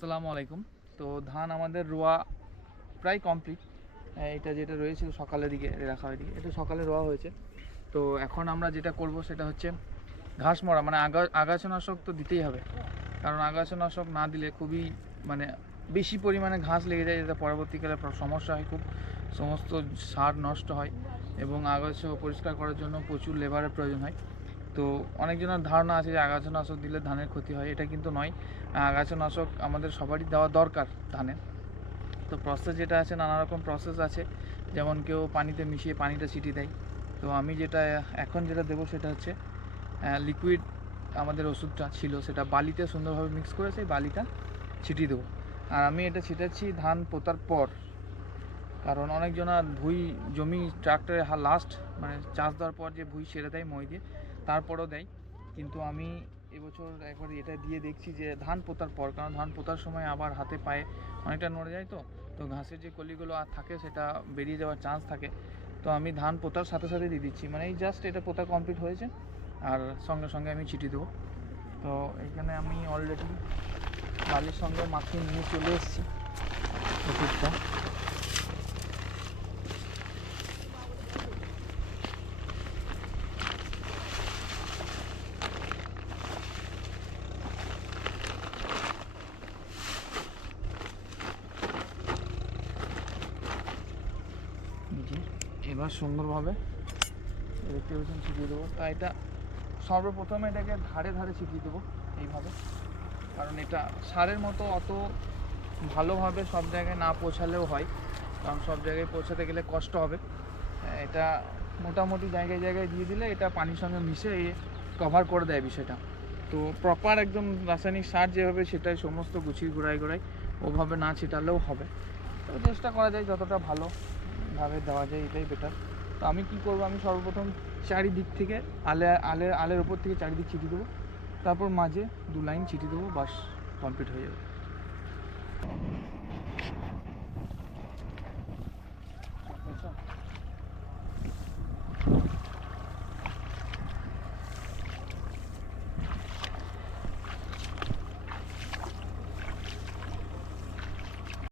আসসালামু আলাইকুম। তো ধান আমাদের রোয়া প্রায় কমপ্লিট। এটা যেটা রয়েছিল সকালের দিকে রাখা হয়নি, এটা সকালে রোয়া হয়েছে। তো এখন আমরা যেটা করব সেটা হচ্ছে ঘাস মরা, মানে আগাছানাশক তো দিতেই হবে, কারণ আগাছানাশক না দিলে খুবই মানে বেশি পরিমাণে ঘাস লেগে যায়, যেটা পরবর্তীকালে সমস্যা হয়, খুব সমস্ত সার নষ্ট হয় এবং আগাছা পরিষ্কার করার জন্য প্রচুর লেবারের প্রয়োজন হয়। তো অনেকজনের ধারণা আছে যে আগাছানাশক দিলে ধানের ক্ষতি হয়, এটা কিন্তু নয়। আগাছানাশক আমাদের সবারই দেওয়া দরকার ধানে। তো প্রসেস যেটা আছে, নানা রকম প্রসেস আছে, যেমন কেউ পানিতে মিশিয়ে পানিটা ছিটিয়ে দেয়। তো আমি যেটা এখন যেটা দেবো সেটা হচ্ছে লিকুইড, আমাদের ওষুধটা ছিল সেটা বালিতে সুন্দরভাবে মিক্স করে সেই বালিটা ছিটিয়ে দেবো। আর আমি এটা ছিটাচ্ছি ধান পোতার পর, কারণ অনেকজনা ভুঁই জমি ট্রাক্টরে লাস্ট মানে চাষ দেওয়ার পর যে ভুঁই সেরে দেয় মই দিয়ে, তারপরও দেয়। কিন্তু আমি এবছর একবার এটা দিয়ে দেখছি যে ধান পোতার পর, কারণ ধান পোতার সময় আবার হাতে পায়ে অনেকটা নড়ে যায়, তো তো ঘাসের যে কলিগুলো আর থাকে সেটা বেরিয়ে যাওয়ার চান্স থাকে। তো আমি ধান পোতার সাথে সাথে দিয়ে দিচ্ছি, মানে এই জাস্ট এটা পোতা কমপ্লিট হয়েছে আর সঙ্গে সঙ্গে আমি ছিটিয়ে দেবো। তো এইখানে আমি অলরেডি বালির সঙ্গে মাখিয়ে নিয়ে চলে এসেছি ওষুধটা। এবার সুন্দরভাবে দেখতে পাচ্ছেন ছিটিয়ে দেবো। তা এটা সর্বপ্রথমে এটাকে ধারে ধারে ছিটিয়ে দেবো এইভাবে, কারণ এটা সারের মতো অত ভালোভাবে সব জায়গায় না পৌঁছালেও হয়, কারণ সব জায়গায় পৌঁছাতে গেলে কষ্ট হবে। এটা মোটামুটি জায়গায় জায়গায় দিয়ে দিলে এটা পানির সঙ্গে মিশে কভার করে দেয় বিষয়টা। তো প্রপার একদম রাসায়নিক সার যেভাবে সেটাই সমস্ত গুছিয়ে ঘোরায় ঘোরায় ওভাবে না ছিটালেও হবে। তো চেষ্টা করা যায় যতটা ভালোভাবে দেওয়া যায়, এটাই বেটার। তো আমি কী করবো, আমি সর্বপ্রথম চারিদিক থেকে আলের ওপর থেকে চারিদিক ছিটিয়ে দেবো, তারপর মাঝে 2 লাইন ছিটিয়ে দেবো, বাস কমপ্লিট হয়ে যাবে।